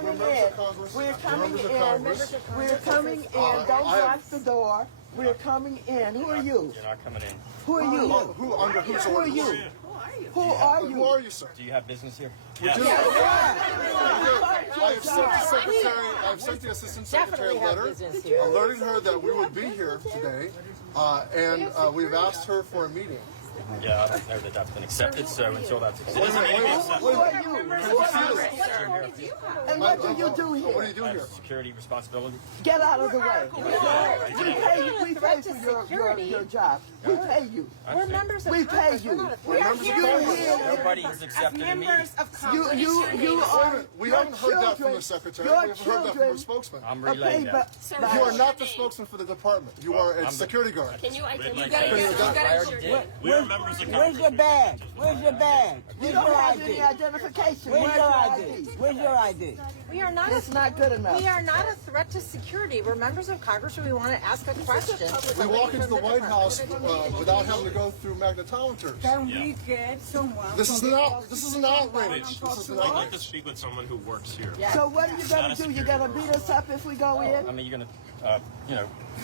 coming in. We're coming in. We're coming in. Don't block the door. We're coming in. Who are you? You're not coming in. Who are you? Who under whose Who are orders? you? Who are Who you? are you, sir? Do you have business here? I have sent the secretary. I've sent the assistant secretary a letter alerting her that we would be here today, and we've asked her for a meeting. Yeah, I don't know that that's been accepted. So until that's accepted, Who are you? And what do you do here? What do you do here? security responsibility. Get out of the way. We pay you. We pay for your job. We pay you. We're members of We pay Congress. you. We are here Nobody has accepted a meeting. members of Congress. You are. We haven't heard that from the secretary. We haven't heard that from the spokesman. I'm relaying that. You are not the spokesman for the department. You are a security guard. Can you identify? We are members of Where's your badge? Where's your badge? You Where's don't your have any ID? identification. Where's your ID? Where's your ID? We are not. It's not good enough. We are not a threat to security. We're members of Congress, and we want to ask a question. We walk into the White House without having to go through magnetometers. Can we get someone? This is an outrage. This is an outrage. I'd like to speak with someone who works here. So what are you going to do? You're going to beat us up if we go in? I mean, you're gonna,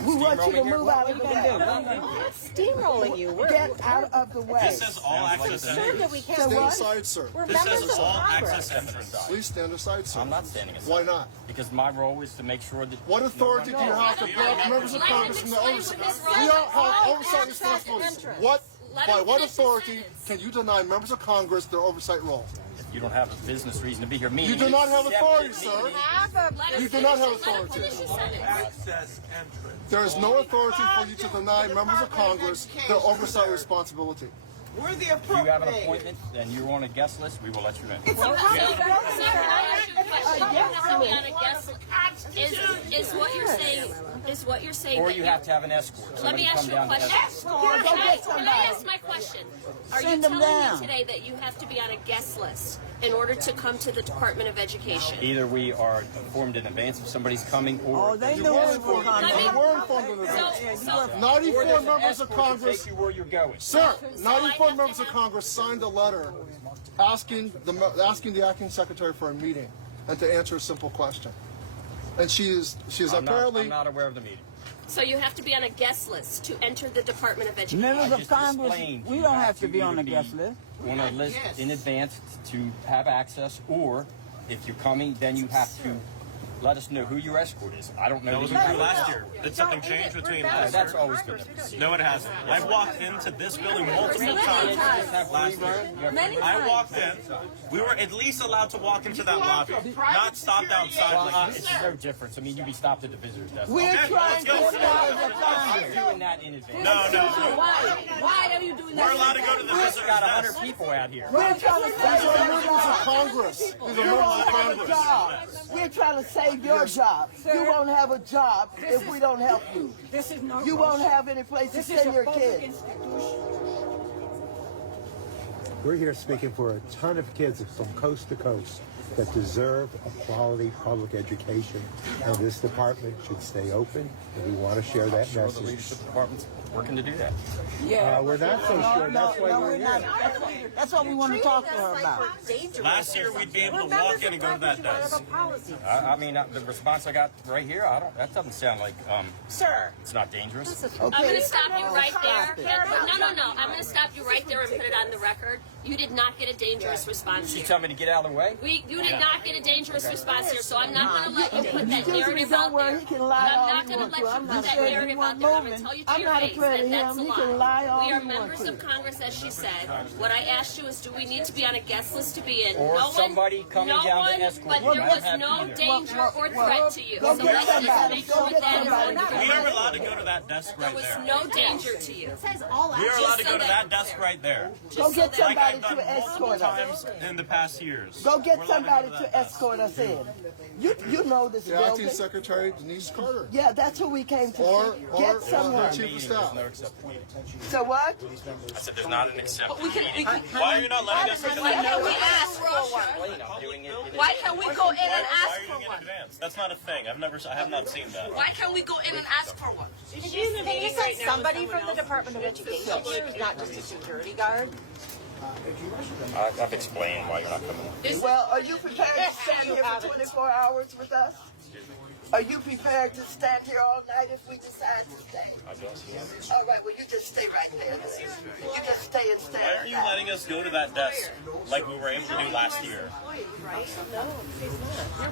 We want you to steamroll me here? move out of the way. We're not steamrolling you. We're Get out of the way. This says all access concerned that evidence. we So can't. Stand what? aside, sir. We're This members says of all Congress. access evidence. Please stand aside, sir. I'm not standing aside. Why not? Because my role is to make sure that. What authority do you have to block members of Congress from the oversight? We don't have oversight responsibilities. By what authority can you deny members of Congress their oversight role? You don't have a business reason to be here. You do not have authority, sir. You do not have authority. Access entrance. There is no authority for you to deny members of Congress their oversight responsibility. We're the If you have an appointment and you're on a guest list, we will let you in. So can I ask you a question? You have to be on a guest list. Is what you're saying? Is what you're saying? Or that you have to have an escort. Let Somebody me ask come you a down to question. escort. Can I ask my question? Are you telling me today that you have to be on a guest list in order to come to the Department of Education? Either we are informed in advance if somebody's coming, or Oh, they You know were we informed. were coming. You were informed in advance. So 94 there's an members of escort to Congress. take you where you're going. Sir, 94 members of Congress signed a letter asking the acting secretary for a meeting and to answer a simple question. And she is I'm apparently. not aware of the meeting. So you have to be on a guest list to enter the Department of Education. Members of Just Congress, explained we you don't have to be either on the guest list. On a list in advance to have access, or if you're coming, then you have to let us know who your escort is. I don't know. That wasn't true last year. Did something change between last That's year? always been the procedure. No, it hasn't. I've walked into this building multiple times last year. I walked in. We were at least allowed to walk into that lobby, not stopped outside. Well, Like it's no difference. I mean, you'd be stopped at the visitor's desk. We're Okay, trying let's to go. I'm doing that in advance. No. Why are you doing We're allowed to go to the We've visitor's got desk. 100 people out here. We're trying to These save are your members of job. Congress. These are You members won't of have a Congress. job. We're trying to save your job. You won't have a job if we don't help you. This is no You won't have any place to send your kids. We're here speaking for a ton of kids from coast to coast that deserve a quality public education, and this department should stay open, and we want to share that Sure, the message. leadership department's working to do that. Yeah, We're not so sure. That's why we're not. here. That's what we want to talk to her about. Last year, we'd be able to walk in and go to that desk. I mean, the response I got right here, that doesn't sound like, Sir. it's not dangerous. I'm going to stop you right there. No. I'm going to stop you right there and put it on the record. You did not get a dangerous response You here. tell me to get out of the way? You did not get a dangerous response here, so I'm not going to let you put that Just narrative don't out worry, there. he can lie all I'm not he going to wants let to. you I'm put not that sure he narrative out won't there. I'm move going to tell you to I'm your not face afraid that of that's him. a He can lie all We are he wants members to. of Congress, as she said. What I asked you is, do we need to be on a guest list to be in? Or somebody coming down to escort but you. there I don't was have no either. danger or threat to you. Go So get let's just somebody. make Go sure get that somebody. We are allowed to go to that desk there right was there. no danger to you. We are allowed to go to that desk right there. Go get so that- Like somebody I've done to multiple escort us. times in the past years. Go get We're allowed somebody go to that desk. escort us in. You know this The acting building. secretary, Denise Carter. Yeah, that's who we came to Or see. Get her someone. chief of There's staff. no accepted meeting. So what? I said there's not an accepted meeting. Why are you not letting us in? Why can't we ask for one? I'm doing it. Why can't we go in and Why ask are you for doing it in one? advance? That's not a thing. I have not seen that. Why can't we go in and ask for one? Can you send somebody from the Department of Education, not just a security guard? I've explained why you're not coming. Well, are you prepared to stand here for 24 hours with us? Are you prepared to stand here all night if we decide to stay? I guess. All right, well, you just stay right there. You just stay and stand. Why aren't you letting us go to that desk like we were able to do last year?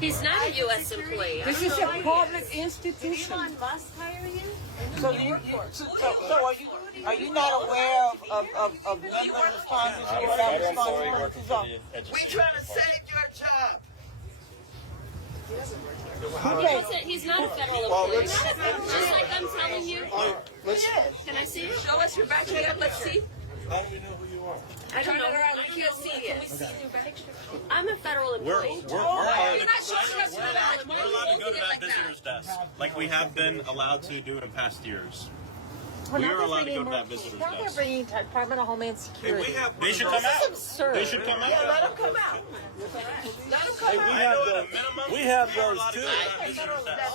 He's not a U.S. employee. This is a public institution. So are you not aware of members of Congress and what our responsibilities are? We trying to save your job. He's not a federal employee. Just like I'm telling you. Can I see? Show us your badge. Let's see. How do we know who you are? I don't know. I can't see it. I'm a federal employee. We're allowed to go to that visitor's desk like we have been allowed to do in past years. We are allowed to go to that visitor's Now they're desk. bringing Department of Homeland Security. They should come out. absurd. They should come out. Let them come out. Let them come out. We have those too.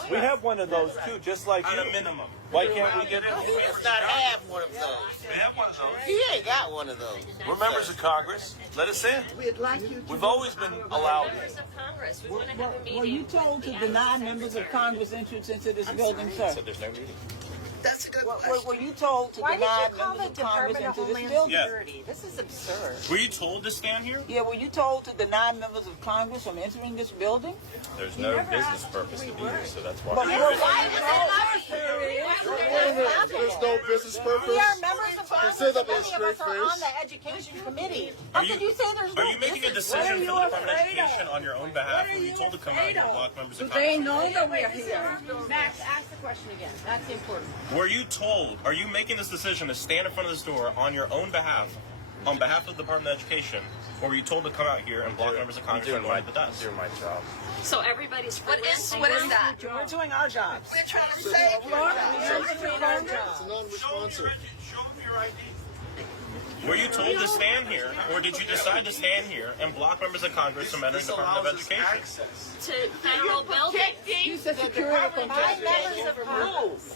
We have one of those too, just like At you. a minimum. Why can't we get those? He does not have one of those. We have one of those. He ain't got one of those. We're members of Congress. Let us in. We'd like you to. We've always been allowed in. Members of Congress. We want to have a meeting. Were you told to deny members of Congress entrance into this building, sir? So there's no meeting. That's a good Were question. you told to Why did deny you call members the of Congress Department of into this Homeland building? Security? This is absurd. Were you told to stand here? Yeah, were you told to deny members of Congress from entering this building? There's no business purpose to be here, so that's But why. we were There's no business purpose. We are members of You Congress. say that with a Many of straight us are on face. the Education Committee. Are How could you say there's no Are you making a business? decision for the Department of Education on your own behalf, or were you told to come out here and block members of They Congress? know that we're here. Max, ask the question again. That's important. Were you told, are you making this decision to stand in front of this door on your own behalf, on behalf of the Department of Education, or were you told to come out here and block members of Congress from going to the desk? my job. So everybody's free. What is that? We're doing our jobs. We're trying to save your job. It's non-responsive. Show them your ID. Were you told to stand here, or did you decide to stand here and block members of Congress from entering the Department of Education? To federal buildings. You said security Members of Congress.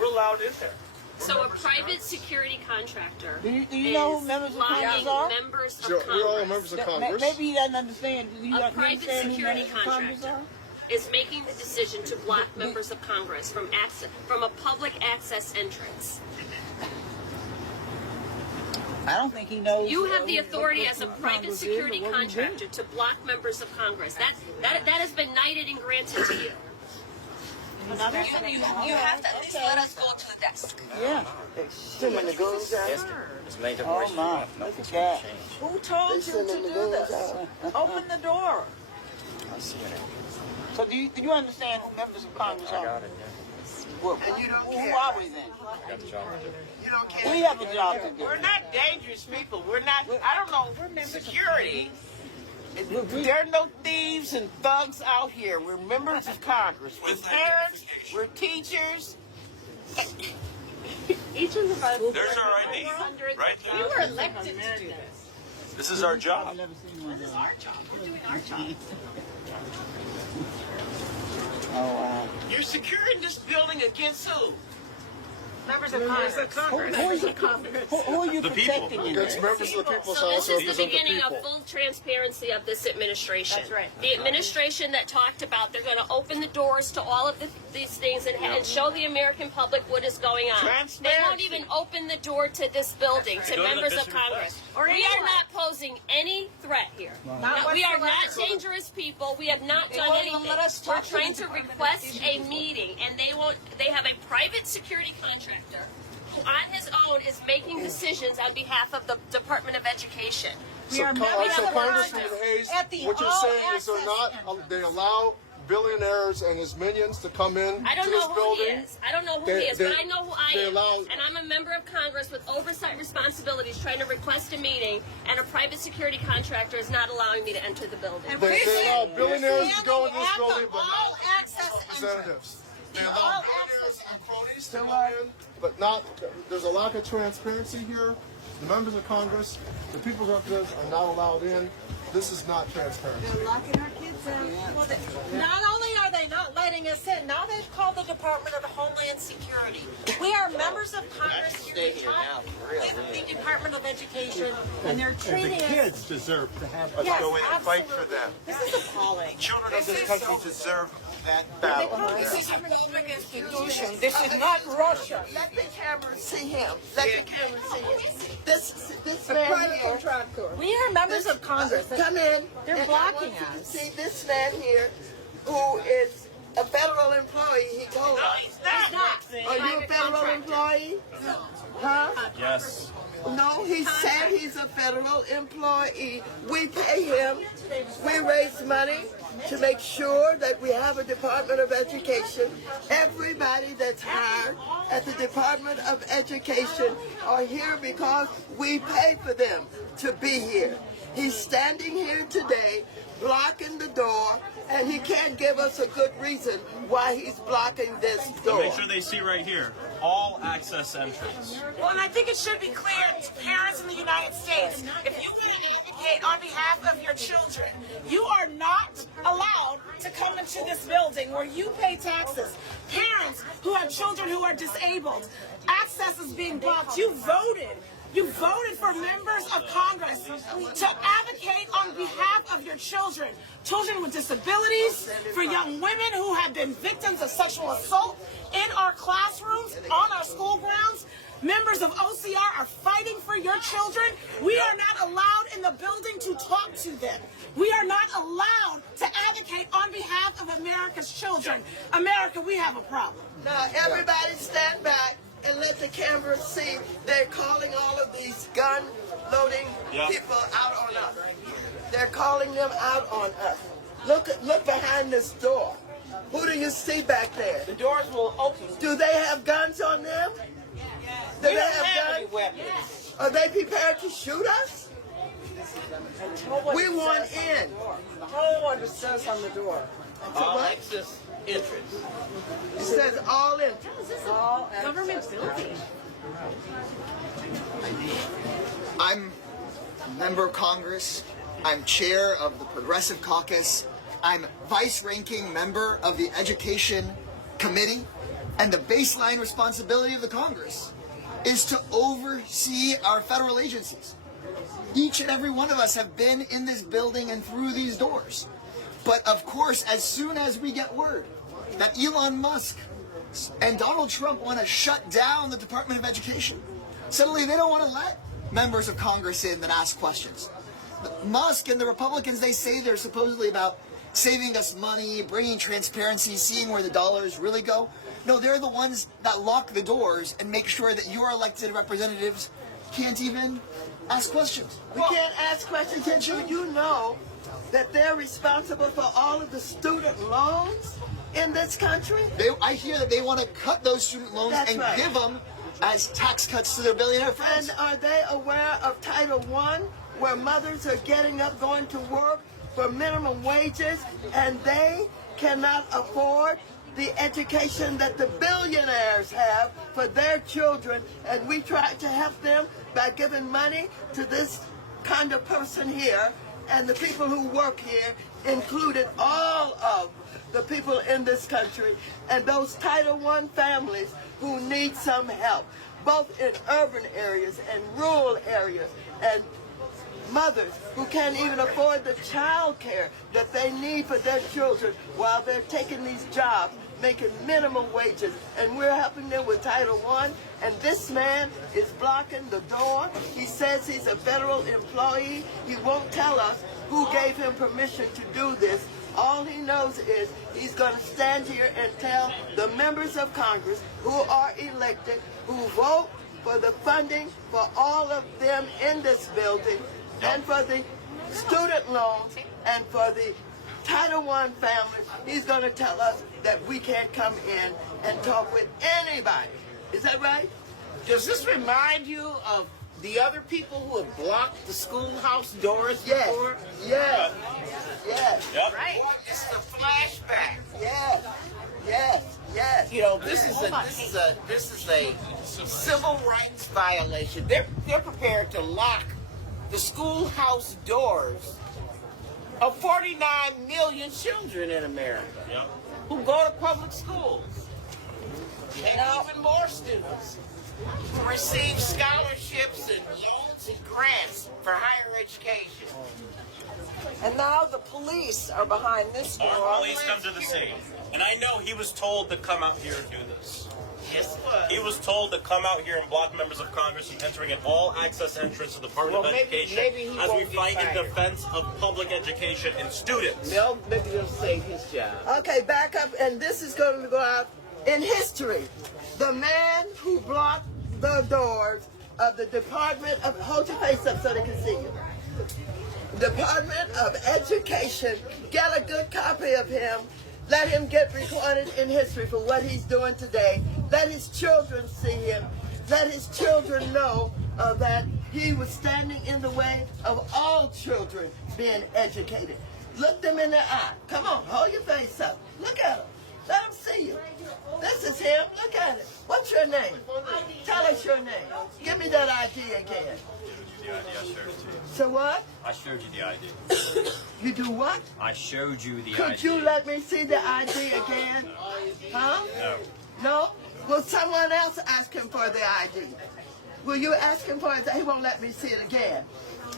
We're allowed in there. So a private security contractor Do you know who members of Congress blocking are? members of We're all Congress members of Congress. Maybe he doesn't understand. Do you A private understand who security members of Congress contractor are? is making the decision to block members of Congress from a public access entrance. I don't think he knows. You have the what authority as a private Congress is or security what we do. contractor to block members of Congress. That has been knighted and granted to you. You have to at least let us go to the desk. Yeah. Sending the goons out. Oh my. Look at that. Who told you to do this? Open the door. So do you understand who members of Congress are? Well, And you don't who care. are we then? You don't care. We have a job to do. We're not dangerous people. We're not, I don't know, security. There are no thieves and thugs out here. We're members of Congress. We're parents. We're teachers. Each of the There's our ID, right? We were elected to do this. This is our job. I've never seen one of those. Our job. We're doing our job. Oh wow. You're securing this building against who? Members of Congress. Who are you The people. protecting in Against this? members of the people's So house this is the represent the beginning of people. full transparency of this administration. That's right. The administration that talked about they're going to open the doors to all of these things and show the American public what is going on. They won't Transparency. even open the door to this building, to Go to the members of visitor's Congress. desk. Or We are anyone. not posing any threat here. Not We are not whatsoever. dangerous people. We have not done won't even anything. let us We're talk to trying the to Department of request a meeting, and they have a private security contractor who on his own is making decisions on behalf of the Department of Education. So, are members so of Congressman Congress Hayes, at the what you're all saying is they're access not, they allow billionaires and his minions to come in I don't to this know who building. he is. I don't know who They- he is, they- but I know who I they am. allow- And I'm a member of Congress with oversight responsibilities trying to request a meeting, and a private security contractor is not allowing me to enter the building. They allow billionaires to go into this building, but all not access representatives. They allow all billionaires and cronies to come in, but not, there's a lack of transparency here. The members of Congress, the people's representatives are not allowed in. This is not transparency. locking our kids out. Well, not only are they not letting letting us in. Now they've called the Department of Homeland Security. We are members of Congress here to talk with the Department of Education, and they're And the treating us. kids deserve to have us Yes, go in and fight absolutely. for them. This is appalling. Children of this country deserve that battle. This is a public institution. This is not Russia. Let the camera see him. Let the camera see him. This man here. We are members of Congress. Come in. They're and blocking I want you to us. see this man here, who is a federal employee. He told No, us. he's not. Are you a federal employee? Huh? Yes. No, he said he's a federal employee. We pay him. We raise money to make sure that we have a Department of Education. Everybody that's hired at the Department of Education are here because we pay for them to be here. He's standing here today blocking the door, and he can't give us a good reason why he's blocking this door. Make sure they see right here, all access entrance. Well, and I think it should be clear to parents in the United States, if you want to advocate on behalf of your children, you are not allowed to come into this building where you pay taxes. Parents who have children who are disabled, access is being blocked. You voted for members of Congress to advocate on behalf of your children. Children with disabilities, for young women who have been victims of sexual assault in our classrooms, on our school grounds. Members of OCR are fighting for your children. We are not allowed in the building to talk to them. We are not allowed to advocate on behalf of America's children. America, we have a problem. Now, everybody stand back and let the camera see. They're calling all of these gun-loading people out on us. They're calling them out on us. Look behind this door. Who do you see back there? The doors will open. Do they have guns on them? Do We they don't have have any guns? weapons. Are they prepared to shoot us? We want in. Tell what it says on the door. All access entrance. It says all in. All Government building. I'm a member of Congress. I'm chair of the Progressive Caucus. I'm vice-ranking member of the Education Committee. And the baseline responsibility of the Congress is to oversee our federal agencies. Each and every one of us have been in this building and through these doors. But of course, as soon as we get word that Elon Musk and Donald Trump want to shut down the Department of Education, suddenly they don't want to let members of Congress in that ask questions. Musk and the Republicans, they say they're supposedly about saving us money, bringing transparency, seeing where the dollars really go. No, they're the ones that lock the doors and make sure that your elected representatives can't even ask questions. We can't ask questions. Do you know that they're responsible for all of the student loans in this country? I hear that they want to cut those student loans and give them as tax cuts to their billionaire friends. And are they aware of Title I, where mothers are getting up, going to work for minimum wages, and they cannot afford the education that the billionaires have for their children, and we try to help them by giving money to this kind of person here, and the people who work here included all of the people in this country, and those Title I families who need some help, both in urban areas and rural areas, and mothers who can't even afford the child care that they need for their children while they're taking these jobs, making minimum wages, and we're helping them with Title I, and this man is blocking the door. He says he's a federal employee. He won't tell us who gave him permission to do this. All he knows is he's going to stand here and tell the members of Congress who are elected, who vote for the funding for all of them in this building, and for the student loans, and for the Title I families, he's going to tell us that we can't come in and talk with anybody. Is that right? Does this remind you of the other people who have blocked the schoolhouse doors Yes. before? Yes. Yes. Yep. Right. This is a flashback. Yes. Yes. Yes. You know, this is a civil rights violation. They're prepared to lock the schoolhouse doors of 49 million children in America. Yep. who go to public schools. And even more students who receive scholarships and loans and grants for higher education. And now the police are behind this door. Our police come to the scene. And I know he was told to come out here and do this. Yes, it was. He was told to come out here and block members of Congress from entering an all-access entrance to the Department of Education as we fight in defense of public education and students. No, maybe he'll save his job. Okay, back up, and this is going to go out in history. The man who blocked the doors of the Department of, hold your face up so they can see you. Department of Education, get a good copy of him. Let him get recorded in history for what he's doing today. Let his children see him. Let his children know that he was standing in the way of all children being educated. Look them in the eye. Come on, hold your face up. Look at him. Let them see you. This is him. Look at it. What's your name? Tell us your name. Give me that ID again. So what? I showed you the ID. You do what? I showed you the ID. Could you let me see the ID again? Huh? No. No? Will someone else ask him for the ID? Will you ask him for it? He won't let me see it again.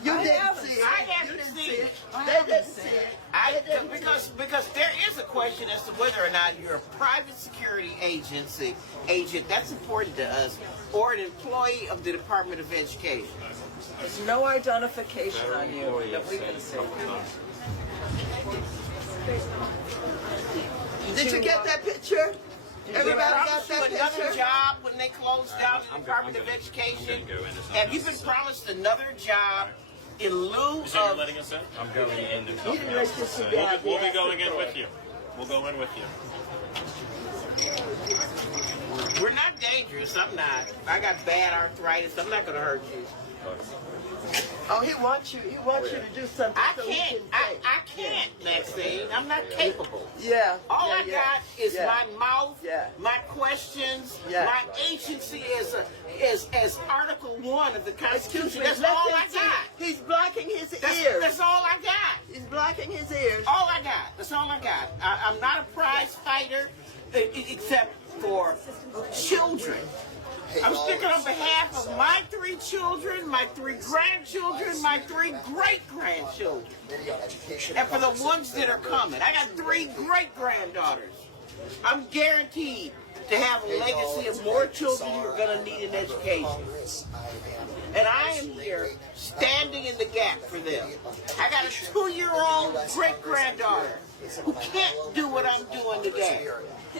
You didn't see it. I haven't seen it. They didn't see it. Because there is a question as to whether or not you're a private security agent, that's important to us, or an employee of the Department of Education. There's no identification on you that we can see. Did you get that picture? Everybody got that another picture? job when they closed down the Department of Education? Have you been promised another job in lieu So you're of... letting us in? I'm going in. He didn't let you see the ID. We'll be going in with you. We'll go in with you. We're not dangerous. I'm not. I got bad arthritis. I'm not going to hurt you. Oh, he wants you. He wants you to do something. I so he can't. can I can't, Maxine. I'm not capable. Yeah. All I got is my mouth, Yeah. my questions, Yeah. my agency as Article 1 of the Constitution. That's Let all him I see. got. He's blocking his ears. That's all I got. He's blocking his ears. All I got. That's all I got. I'm not a prize fighter, except for children. I'm speaking on behalf of my 3 children, my 3 grandchildren, my 3 great-grandchildren, and for the ones that are coming. I got 3 great-granddaughters. I'm guaranteed to have a legacy of more children who are going to need an education. And I am here standing in the gap for them. I got a 2-year-old great-granddaughter who can't do what I'm doing today.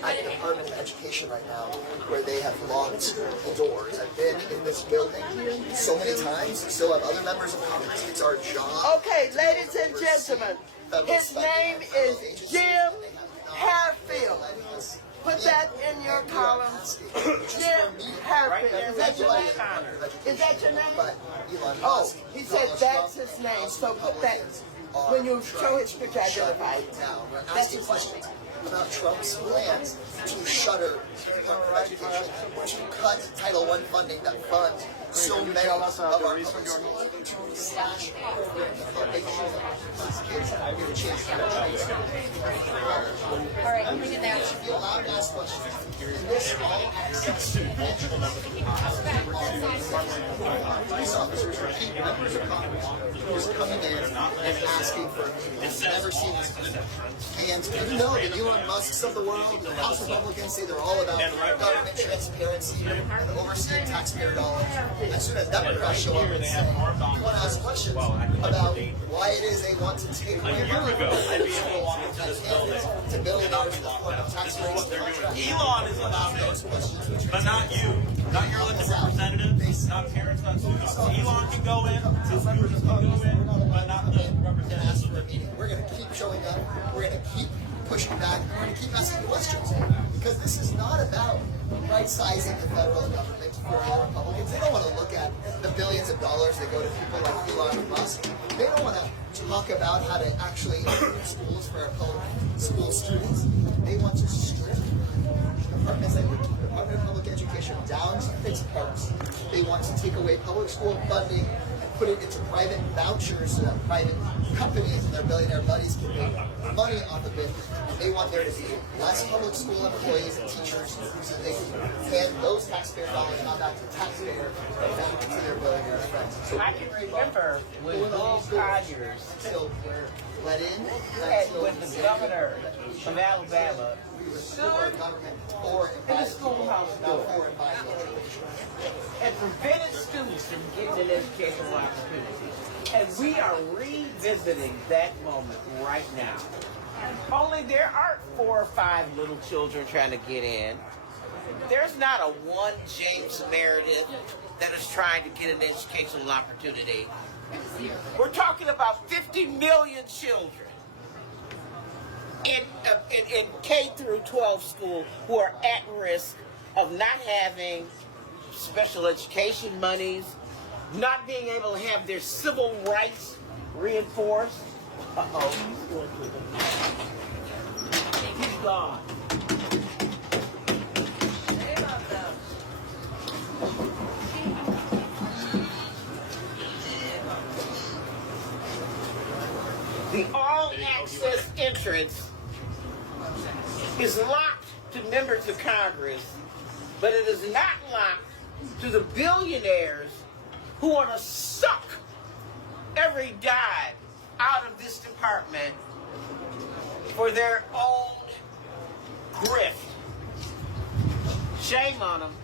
At the Department of Education right now, where they have locked the doors. I've been in this building so many times, still have other members of Congress. It's our job. Okay, ladies and gentlemen, his name is Jim Harefield. Put that in your column. Jim Harefield. Is that your name? Is that your name? Oh, he said that's his name, so put that when you show his picture, identify it. That's his name. About Trump's plans to shutter Department of Education, to cut Title I funding that funds so many of our public schools, to slash All right, I'm bringing that. If you allow me to ask questions, in this all access to multiple police officers or members of Congress who's coming in and asking for a meeting. I've never seen this before. And you know the Elon Musks of the world, the House Republicans say they're all about government transparency and overseeing taxpayer dollars. As soon as Democrats show up and say, we want to ask questions about why it is they want to take away money to billionaires in the form of taxpayers. Elon is allowed in, but not you. Not your elected representatives, not parents, not students. Elon can go in, his students can go in, but not the representatives of the meeting. We're going to keep showing up. We're going to keep pushing back. We're going to keep asking questions. Because this is not about right-sizing the federal government for the Republicans. They don't want to look at the billions of dollars that go to people like Elon Musk. They don't want to talk about how to actually improve schools for our public school students. They want to strip departments like the Department of Public education down to fixed parts. They want to take away public school funding and put it into private vouchers so that private companies and their billionaire buddies can make money off of it. And they want there to be less public school employees and teachers so they can hand those taxpayer dollars not back to the taxpayer, but back to their billionaire friends. So I can remember when Bull Conyers until we're let in, when the governor of Alabama stood in the schoolhouse door and prevented students from getting an educational opportunity. And we are revisiting that moment right now. Only there aren't 4 or 5 little children trying to get in. There's not a one James Meredith that is trying to get an educational opportunity. We're talking about 50 million children in K through 12 school who are at risk of not having special education monies, not being able to have their civil rights reinforced. Uh-oh, he's gone. The all-access entrance is locked to members of Congress, but it is not locked to the billionaires who want to suck every dime out of this department for their own grift. Shame on them.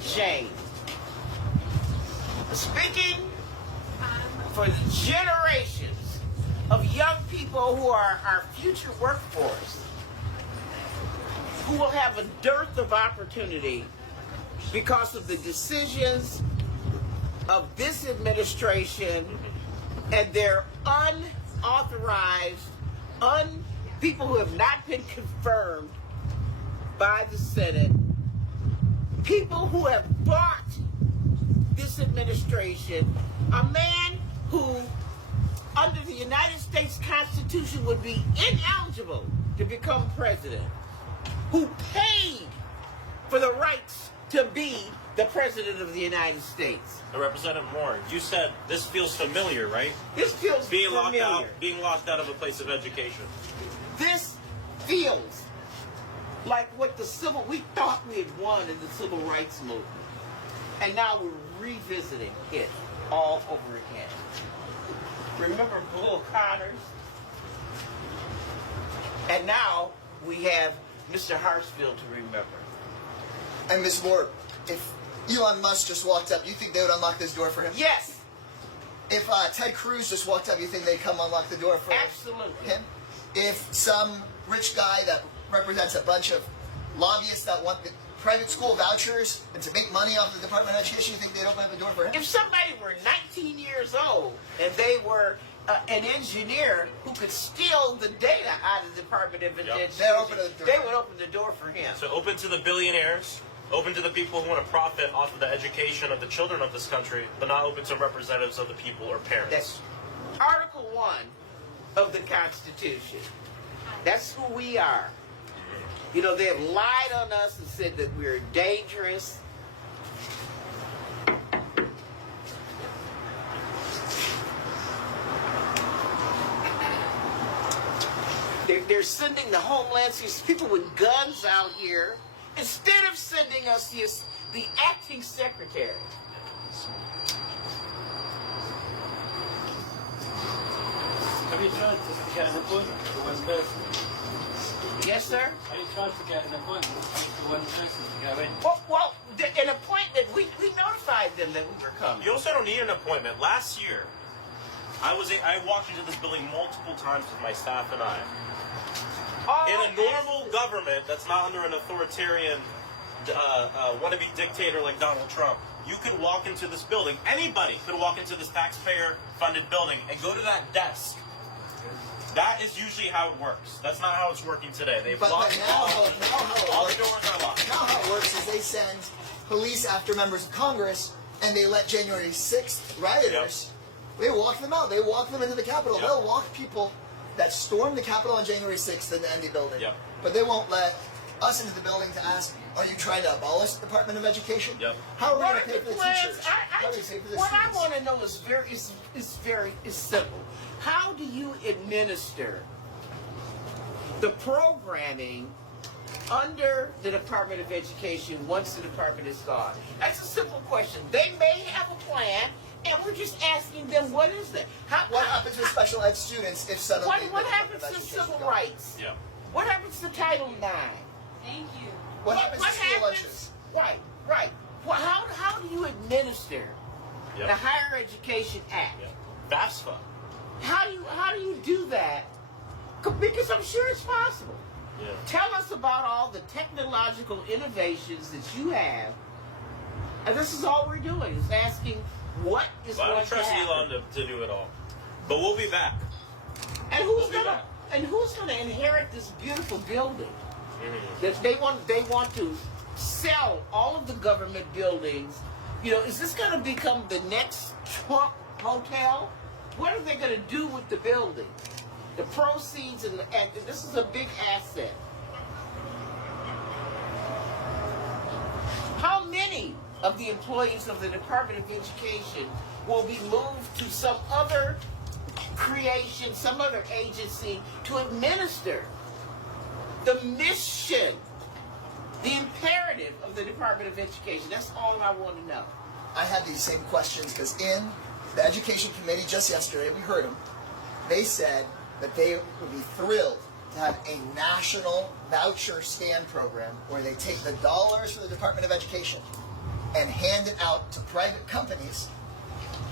Shame. Speaking for the generations of young people who are our future workforce, who will have a dearth of opportunity because of the decisions of this administration and their unauthorized, people who have not been confirmed by the Senate, people who have bought this administration, a man who under the United States Constitution would be ineligible to become president, who paid for the rights to be the president of the United States. Representative Moore, you said this feels familiar, right? This feels being familiar. Being locked out of a place of education. This feels like what we thought we had won in the civil rights movement. And now we're revisiting it all over again. Remember Bull Connors? And now we have Mr. Hartsfield to remember. And Ms. Moore, if Elon Musk just walked up, you think they would unlock this door for him? Yes. If Ted Cruz just walked up, you think they'd come unlock the door for him? If some rich guy that represents a bunch of lobbyists that want the private school vouchers and to make money off the Department of Education, you think they'd open up the door for him? If somebody were 19 years old and they were an engineer who could steal the data out of the Department of Education, they would open the door for him. So open to the billionaires, open to the people who want to profit off of the education of the children of this country, but not open to representatives of the people or parents. That's Article 1 of the Constitution. That's who we are. You know, they have lied on us and said that we're dangerous. They're sending the Homeland Security people with guns out here instead of sending us the acting secretary. Have you tried to get an appointment for one person? Yes, sir? Have you tried to get an appointment for one person to go in? Well, an appointment, we notified them that we were coming. You also don't need an appointment. Last year, I walked into this building multiple times with my staff and I. In a normal government that's not under an authoritarian wannabe dictator like Donald Trump, you could walk into this building, anybody could walk into this taxpayer-funded building and go to that desk. That is usually how it works. That's not how it's working today. They've locked all the doors are locked. Now how it works is they send police after members of Congress and they let January 6th rioters, they walk them out. They walk them into the Capitol. Yep. They'll walk people that stormed the Capitol on January 6th in the Endy building. Yep. But they won't let us into the building to ask, are you trying to abolish the Department of Education? Yep. How are we What going to are pay the for the plans? teachers? How are we going to pay for the What I students? want to know is simple. How do you administer the programming under the Department of Education once the department is gone? That's a simple question. They may have a plan, and we're just asking them, what is that? What happens with special ed students if suddenly What the happens Department of to Education civil is gone? rights? Yeah. What happens to Title IX? Thank you. What happens to school lunches? Right. Well, how do you administer Yep. the Higher Education Act? Yep. FAFSA. How do you do that? Because I'm sure it's possible. Yeah. Tell us about all the technological innovations that you have. And this is all we're doing, is asking what is Well, I going don't to trust happen. Elon to do it all. But we'll be back. And who's We'll be gonna back. and who's gonna inherit this beautiful building? Mhm. That they want to sell all of the government buildings. You know, is this gonna become the next Trump hotel? What are they gonna do with the building? The proceeds and this is a big asset. How many of the employees of the Department of Education will be moved to some other creation, some other agency to administer the mission, the imperative of the Department of Education? That's all I want to know. I had these same questions because in the Education Committee just yesterday, we heard them. They said that they would be thrilled to have a national voucher scan program where they take the dollars for the Department of Education and hand it out to private companies.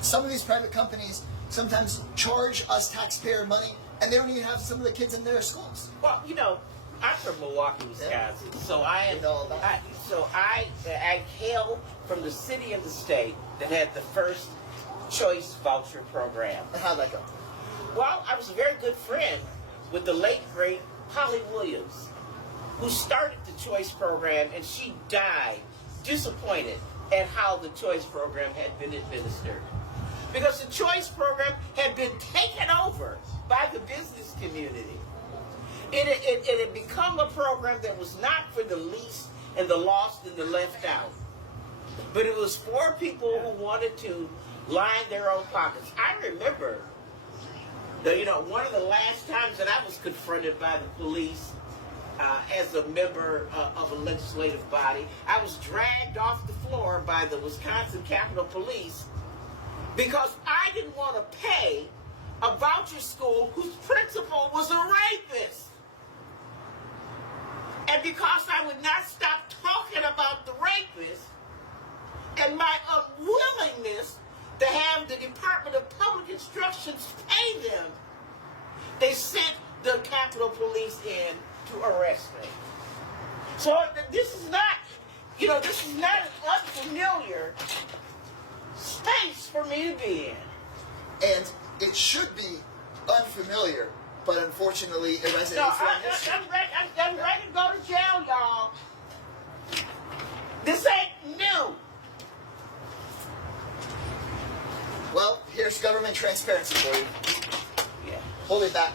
Some of these private companies sometimes charge us taxpayer money, and they don't even have some of the kids in their schools. Well, you know, I'm from Milwaukee, Wisconsin, so I hail from the city and the state that had the first choice voucher program. How'd that go? Well, I was a very good friend with the late, great Holly Williams, who started the choice program, and she died disappointed at how the choice program had been administered. Because the choice program had been taken over by the business community. It had become a program that was not for the least and the lost and the left out. But it was for people who wanted to line their own pockets. I remember, one of the last times that I was confronted by the police as a member of a legislative body, I was dragged off the floor by the Wisconsin Capitol Police because I didn't want to pay a voucher school whose principal was a rapist. And because I would not stop talking about the rapist and my unwillingness to have the Department of Public Instructions pay them, they sent the Capitol Police in to arrest me. So this is not an unfamiliar space for me to be in. And it should be unfamiliar, but unfortunately it resonates. No, I'm ready to go to jail, y'all. This ain't new. Well, here's government transparency for you. Yeah. Hold it back.